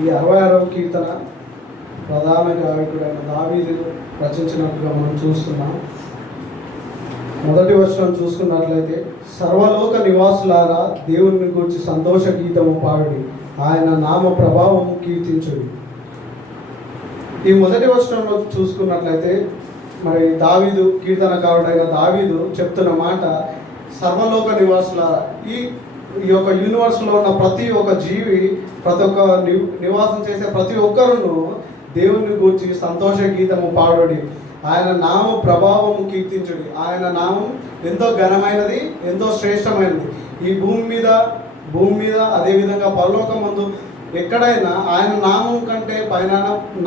ఈ 66వ కీర్తన ప్రధాన గాయకుడైన దావీదు రచించినట్టుగా మనం చూస్తున్నాం. మొదటి వచనం చూసుకున్నట్లయితే, సర్వలోక నివాసులారా దేవుని గురించి సంతోష గీతము పాడుడి, ఆయన నామ ప్రభావము కీర్తించుడి. ఈ మొదటి వచనంలో చూసుకున్నట్లయితే మరి దావీదు కీర్తనకారుడైన దావీదు చెప్తున్న మాట, సర్వలోక నివాసులారా, ఈ యొక్క యూనివర్స్లో ఉన్న ప్రతి ఒక్క జీవి, ప్రతి ఒక్క నివాసం చేసే ప్రతి ఒక్కరును దేవుని గురించి సంతోష గీతము పాడుడి, ఆయన నామ ప్రభావము కీర్తించుడి. ఆయన నామం ఎంతో ఘనమైనది, ఎంతో శ్రేష్టమైనది. ఈ భూమి మీద అదేవిధంగా పరలోకమందు ఎక్కడైనా ఆయన నామం కంటే పైన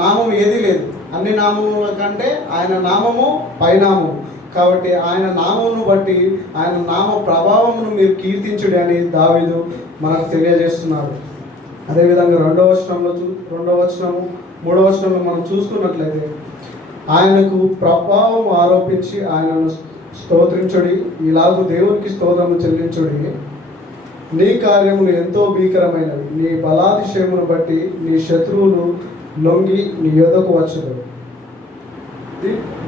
నామం ఏదీ లేదు. అన్ని నామముల కంటే ఆయన నామము పైనామము. కాబట్టి ఆయన నామమును బట్టి ఆయన నామ ప్రభావమును మీరు కీర్తించుడి అని దావీదు మనకు తెలియజేస్తున్నాడు. అదేవిధంగా రెండవ వచనము మూడవ వచనంలో మనం చూసుకున్నట్లయితే, ఆయనకు ప్రభావం ఆరోపించి ఆయనను స్తోత్రించుడి, ఇలాగూ దేవునికి స్తోత్రము చెల్లించుడి. నీ కార్యములు ఎంతో భీకరమైనవి, నీ బలాతిశయమును బట్టి నీ శత్రువులు లొంగి నీ యొద్దకు వచ్చును.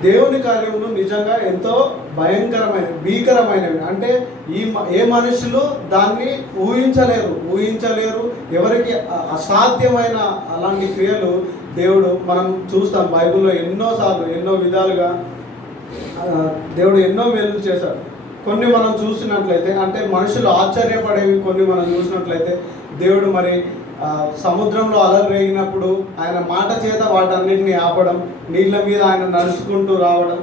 దేవుని కార్యములు నిజంగా ఎంతో భీకరమైనవి. అంటే ఏ మనుషులు దాన్ని ఊహించలేరు. ఎవరికి అసాధ్యమైన అలాంటి క్రియలు దేవుడు మనం చూస్తాం. బైబిల్లో ఎన్నోసార్లు ఎన్నో విధాలుగా దేవుడు ఎన్నో మేలులు చేశాడు. కొన్ని మనం చూసినట్లయితే, అంటే మనుషులు ఆశ్చర్యపడేవి కొన్ని మనం చూసినట్లయితే, దేవుడు మరి సముద్రంలో అలలు రేగినప్పుడు ఆయన మాట చేత వాటన్నిటిని ఆపడం, నీళ్ళ మీద ఆయన నడుచుకుంటూ రావడం,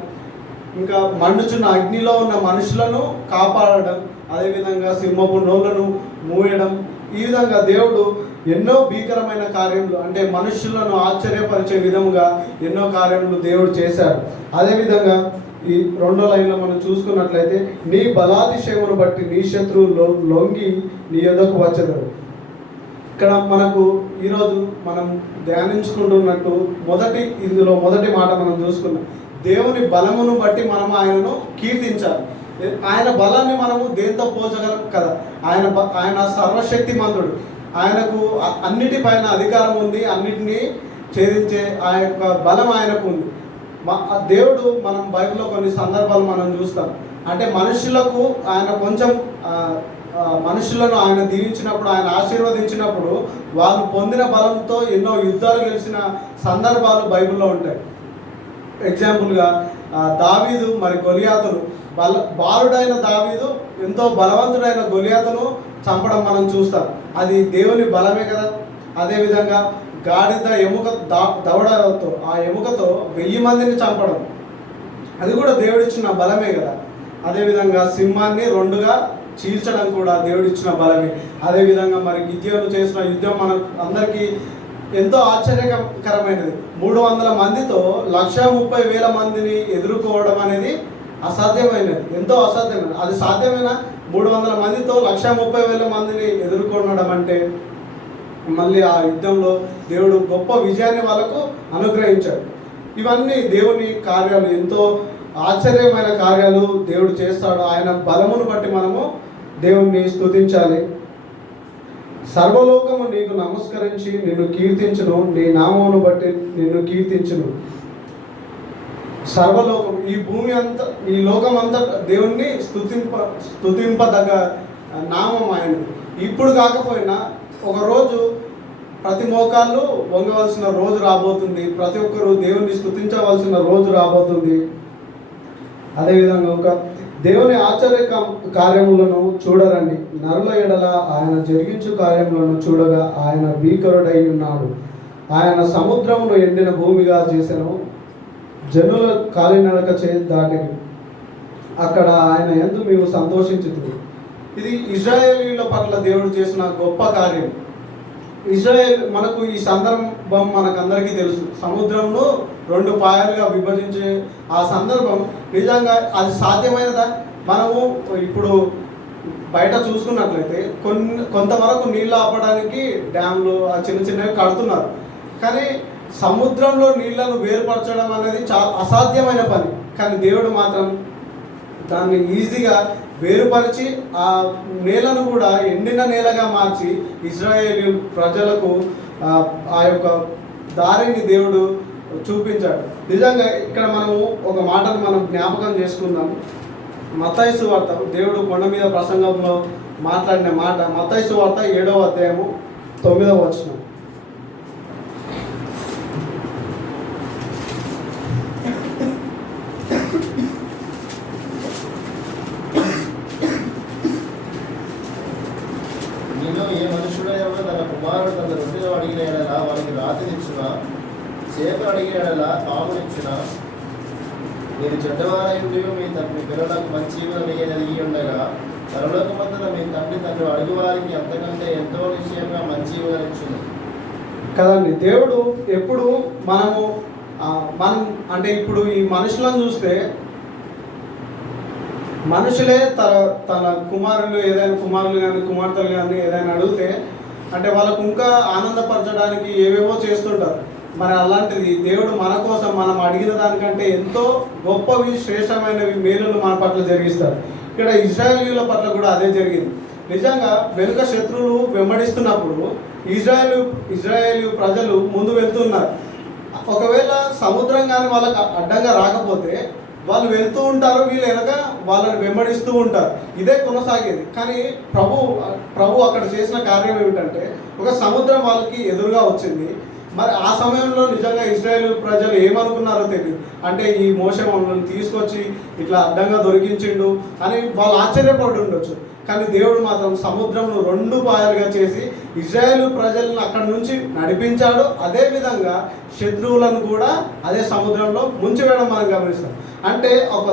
ఇంకా మండుచున్న అగ్నిలో ఉన్న మనుషులను కాపాడడం, అదేవిధంగా సింహపు నోళ్లను మూయడం. ఈ విధంగా దేవుడు ఎన్నో భీకరమైన కార్యములు, అంటే మనుషులను ఆశ్చర్యపరిచే విధముగా ఎన్నో కార్యములు దేవుడు చేశాడు. అదేవిధంగా ఈ రెండో లైన్లో మనం చూసుకున్నట్లయితే, నీ బలాతిశయమును బట్టి నీ శత్రువులు లొంగి నీ యొద్దకు వచ్చెదరు. ఇక్కడ మనకు ఈరోజు మనం ధ్యానించుకుంటున్నట్టు ఇందులో మొదటి మాట మనం చూసుకున్నాం. దేవుని బలమును బట్టి మనం ఆయనను కీర్తించాలి. ఆయన బలాన్ని మనము దేంతో పోల్చగలం కదా? ఆయన సర్వశక్తిమంతుడు. ఆయనకు అన్నిటిపైన అధికారం ఉంది, అన్నిటినీ ఛేదించే ఆ యొక్క బలం ఆయనకు ఉంది. దేవుడు మనం బైబిల్లో కొన్ని సందర్భాలు మనం చూస్తాం. అంటే మనుషులను ఆయన దీవించినప్పుడు, ఆయన ఆశీర్వదించినప్పుడు వాళ్ళు పొందిన బలంతో ఎన్నో యుద్ధాలు గెలిచిన సందర్భాలు బైబిల్లో ఉంటాయి. ఎగ్జాంపుల్గా దావీదు మరి గొలియాతును బాలుడైన దావీదు ఎంతో బలవంతుడైన గొలియాతును చంపడం మనం చూస్తాం. అది దేవుని బలమే కదా. అదేవిధంగా గాడిద దవడతో ఆ ఎముకతో 1000 మందిని చంపడం, అది కూడా దేవుడిచ్చిన బలమే కదా. అదేవిధంగా సింహాన్ని 2గా చీల్చడం కూడా దేవుడిచ్చిన బలమే. అదేవిధంగా మరి గిద్యోను చేసిన యుద్ధం మన అందరికీ ఎంతో ఆశ్చర్యకరమైనది. 300 మందితో 130,000 మందిని ఎదుర్కోవడం అనేది అసాధ్యమైనది, ఎంతో అసాధ్యమైనది. అది సాధ్యమైన 300 మందితో 130,000 మందిని ఎదుర్కొనడం అంటే, మళ్ళీ ఆ యుద్ధంలో దేవుడు గొప్ప విజయాన్ని వాళ్ళకు అనుగ్రహించాడు. ఇవన్నీ దేవుని కార్యాలు, ఎంతో ఆశ్చర్యమైన కార్యాలు దేవుడు చేస్తాడు. ఆయన బలమును బట్టి మనము దేవుణ్ణి స్తుతించాలి. సర్వలోకము నీకు నమస్కరించి నిన్ను కీర్తించును, నీ నామమును బట్టి నిన్ను కీర్తించును. సర్వలోకం, ఈ లోకమంతా దేవుణ్ణి స్తుతింపదగ్గ నామం ఆయనది. ఇప్పుడు కాకపోయినా ఒకరోజు ప్రతి మోకాళ్ళు వంగవలసిన రోజు రాబోతుంది. ప్రతి ఒక్కరూ దేవుణ్ణి స్తుతించవలసిన రోజు రాబోతుంది. అదేవిధంగా ఒక దేవుని ఆశ్చర్య కార్యములను చూడరండి, నరుల ఎడల ఆయన జరిగించు కార్యములను చూడగా ఆయన భీకరుడై ఉన్నాడు. ఆయన సముద్రమును ఎండిన భూమిగా చేసెను, జనుల కాలినడక దాటిని, అక్కడ ఆయన యందు మేము సంతోషించుతుంది. ఇది ఇశ్రాయేలీయుల పట్ల దేవుడు చేసిన గొప్ప కార్యం. మనకు ఈ సందర్భం మనకందరికీ తెలుసు. సముద్రంను 2 పాయలుగా విభజించే ఆ సందర్భం నిజంగా అది సాధ్యమైనదా? మనము ఇప్పుడు బయట చూసుకున్నట్లయితే కొంతవరకు నీళ్ళు ఆపడానికి డ్యామ్లు చిన్నవి కడుతున్నారు. కానీ సముద్రంలో నీళ్లను వేరుపరచడం అనేది చాలా అసాధ్యమైన పని. కానీ దేవుడు మాత్రం దాన్ని ఈజీగా వేరుపరిచి ఆ నేలను కూడా ఎండిన నేలగా మార్చి ఇశ్రాయేలు ప్రజలకు ఆ యొక్క దారిని దేవుడు చూపించాడు. నిజంగా ఇక్కడ మనము ఒక మాటను మనం జ్ఞాపకం చేసుకుందాం. మత్తయి సువార్త, దేవుడు కొండ మీద ప్రసంగంలో మాట్లాడిన మాట, మత్తయి సువార్త 7వ అధ్యాయము 9వ వచనం. నీలో ఏ మనుషుడైనా తన కుమారుడు తన రొట్టెలు అడిగిన ఎడలా వారికి రాతినిచ్చునా, చేపలు అడిగిన ఎడలా పామునిచ్చునా? మీరు చెడ్డవారై ఉండి మీ పిల్లలకు మంచి ఈవులను ఇయ్యనలిగి ఉండగా పరలోకమందున మీ తండ్రి తను అడుగు వారికి అంతకంటే ఎంతో నిశ్చయంగా మంచి ఈవులను ఇచ్చును కదండి. దేవుడు ఎప్పుడు మనం అంటే ఇప్పుడు ఈ మనుషులను చూస్తే మనుషులే తన కుమారులు కానీ కుమార్తెలు కానీ ఏదైనా అడిగితే అంటే వాళ్ళకు ఇంకా ఆనందపరచడానికి ఏవేవో చేస్తుంటారు. మరి అలాంటిది దేవుడు మన కోసం మనం అడిగిన దానికంటే ఎంతో గొప్పవి, శ్రేష్టమైనవి, మేలులు మన పట్ల జరిగిస్తారు. ఇక్కడ ఇజ్రాయేలీయుల పట్ల కూడా అదే జరిగింది. నిజంగా వెనుక శత్రువులు వెంబడిస్తున్నప్పుడు ఇజ్రాయేలు ప్రజలు ముందు వెళ్తున్నారు. ఒకవేళ సముద్రం కానీ వాళ్ళకి అడ్డంగా రాకపోతే వాళ్ళు వెళ్తూ ఉంటారు, వీళ్ళు వెనక వాళ్ళని వెంబడిస్తూ ఉంటారు. ఇదే కొనసాగేది. కానీ ప్రభు అక్కడ చేసిన కార్యం ఏమిటంటే ఒక సముద్రం వాళ్ళకి ఎదురుగా వచ్చింది. మరి ఆ సమయంలో నిజంగా ఇజ్రాయేల్ ప్రజలు ఏమనుకున్నారో తెలియదు. అంటే ఈ మోషే మమ్మల్ని తీసుకొచ్చి ఇట్లా అడ్డంగా దొరికించిండు అని వాళ్ళు ఆశ్చర్యపడి ఉండొచ్చు. కానీ దేవుడు మాత్రం సముద్రంను 2 పాయలుగా చేసి ఇజ్రాయేల్ ప్రజలను అక్కడి నుంచి నడిపించాడు. అదేవిధంగా శత్రువులను కూడా అదే సముద్రంలో ముంచివేయడం మనం గమనిస్తాం. అంటే ఒక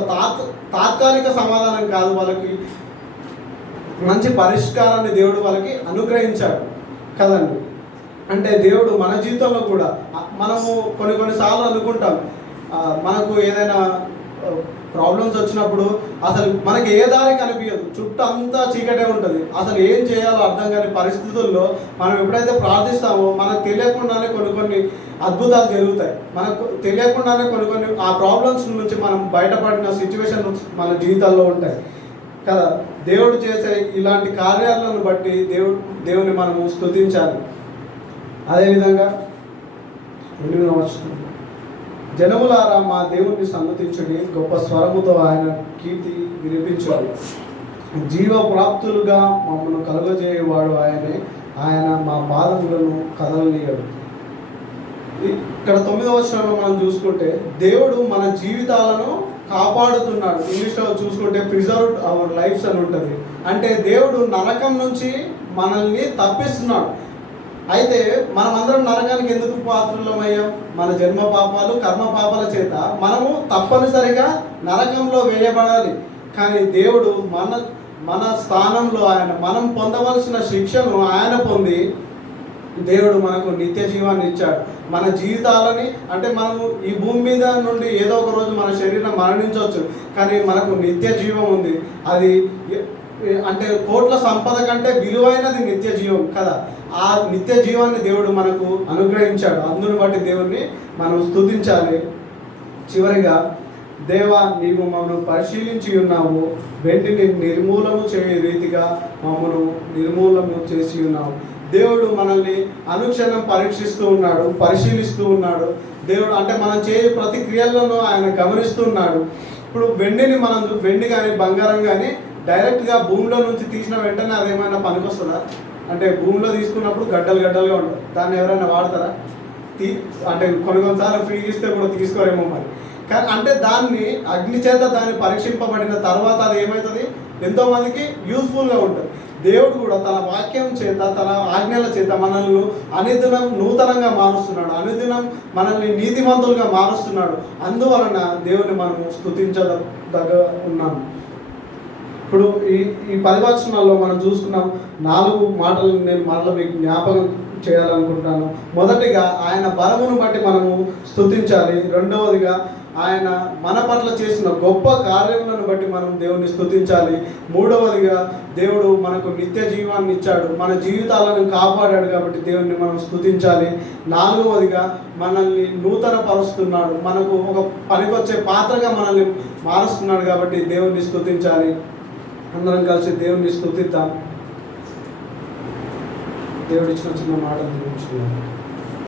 తాత్కాలిక సమాధానం కాదు, వాళ్ళకి మంచి పరిష్కారాన్ని దేవుడు వాళ్ళకి అనుగ్రహించాడు కదండి. అంటే దేవుడు మన జీవితంలో కూడా మనము కొన్నిసార్లు అనుకుంటాం, మనకు ఏదైనా ప్రాబ్లమ్స్ వచ్చినప్పుడు అసలు మనకి ఏ దారి కనిపించదు, చుట్టూ అంతా చీకటే ఉంటుంది, అసలు ఏం చేయాలో అర్థం కాని పరిస్థితుల్లో మనం ఎప్పుడైతే ప్రార్థిస్తామో మనకు తెలియకుండానే కొన్ని అద్భుతాలు జరుగుతాయి. మనకు తెలియకుండానే కొన్ని ఆ ప్రాబ్లమ్స్ నుంచి మనం బయటపడిన సిచ్యువేషన్ మన జీవితాల్లో ఉంటాయి కదా. దేవుడు చేసే ఇలాంటి కార్యాలను బట్టి దేవుని మనము స్తుతించాలి. అదేవిధంగా 8వ వచనం, జనములారా మా దేవుణ్ణి సన్నతించుడి, గొప్ప స్వరముతో ఆయన కీర్తి వినిపించాడు. జీవప్రాప్తులుగా మమ్మల్ని కలుగజేయవాడు ఆయనే, ఆయన మా పాదములను కదలనీయడు. ఇక్కడ 9వ వచనంలో మనం చూసుకుంటే దేవుడు మన జీవితాలను కాపాడుతున్నాడు. ఇంగ్లీష్లో చూసుకుంటే ప్రిజర్వ్డ్ అవర్ లైఫ్స్ అని ఉంటుంది. అంటే దేవుడు నరకం నుంచి మనల్ని తప్పిస్తున్నాడు. అయితే మనమందరం నరకానికి ఎందుకు పాత్రులమయ్యాం? మన జన్మ పాపాలు, కర్మ పాపాల చేత మనము తప్పనిసరిగా నరకంలో వేయబడాలి. కానీ దేవుడు మన స్థానంలో మనం పొందవలసిన శిక్షను ఆయన పొంది దేవుడు మనకు నిత్య జీవాన్ని ఇచ్చాడు. మన జీవితాలని అంటే మనము ఈ భూమి మీద నుండి ఏదో ఒక రోజు మన శరీరం మరణించవచ్చు, కానీ మనకు నిత్య జీవం ఉంది. అది అంటే కోట్ల సంపద కంటే విలువైనది నిత్య జీవం కదా. ఆ నిత్య జీవాన్ని దేవుడు మనకు అనుగ్రహించాడు. అందుని బట్టి దేవుణ్ణి మనం స్తుతించాలి. చివరిగా, దేవా నీవు మమ్మల్ని పరిశీలించి ఉన్నావు, వెంటిని నిర్మూలము చేయ రీతిగా మమ్మల్ని నిర్మూలము చేసి ఉన్నావు. దేవుడు మనల్ని అనుక్షణం పరీక్షిస్తూ ఉన్నాడు, పరిశీలిస్తూ ఉన్నాడు. దేవుడు అంటే మనం చేయే ప్రతి క్రియలను ఆయన గమనిస్తున్నాడు. ఇప్పుడు వెండి కానీ బంగారం కానీ డైరెక్ట్గా భూమిలో నుంచి తీసిన వెంటనే అదేమైనా పనికొస్తుందా? అంటే భూమిలో తీసుకున్నప్పుడు గడ్డలుగా ఉంటుంది, దాన్ని ఎవరైనా వాడతారా? అంటే కొన్నిసార్లు ఫ్రీ ఇస్తే కూడా తీసుకోరేమో మరి. కానీ అంటే దాన్ని అగ్ని చేత దాన్ని పరీక్షింపబడిన తర్వాత అది ఏమవుతుంది? ఎంతోమందికి యూస్ఫుల్గా ఉంటుంది. దేవుడు కూడా తన వాక్యం చేత, తన ఆజ్ఞల చేత మనల్ని అనుదినం నూతనంగా మారుస్తున్నాడు, అనుదినం మనల్ని నీతిమంతులుగా మారుస్తున్నాడు. అందువలన దేవుని మనము స్తుతించదగ్గ ఉన్నాము. ఇప్పుడు ఈ 10 వచనాల్లో మనం చూసుకున్నాం. 4 మాటలు నేను మరలా మీకు జ్ఞాపకం చేయాలనుకుంటున్నాను. మొదటిగా ఆయన బలమును బట్టి మనము స్తుతించాలి. రెండవదిగా ఆయన మన పట్ల చేసిన గొప్ప కార్యములను బట్టి మనం దేవుణ్ణి స్తుతించాలి. మూడవదిగా దేవుడు మనకు నిత్య జీవాన్ని ఇచ్చాడు, మన జీవితాలను కాపాడాడు కాబట్టి దేవుణ్ణి మనం స్తుతించాలి. నాలుగవదిగా మనల్ని నూతన పరుస్తున్నాడు, మనకు ఒక పనికొచ్చే పాత్రగా మనల్ని మారుస్తున్నాడు కాబట్టి దేవుణ్ణి స్తుతించాలి. అందరం కలిసి దేవుణ్ణి స్తుతిద్దాం. దేవుడు ఇచ్చిన చిన్న మాటలు దీవించుకుందాం.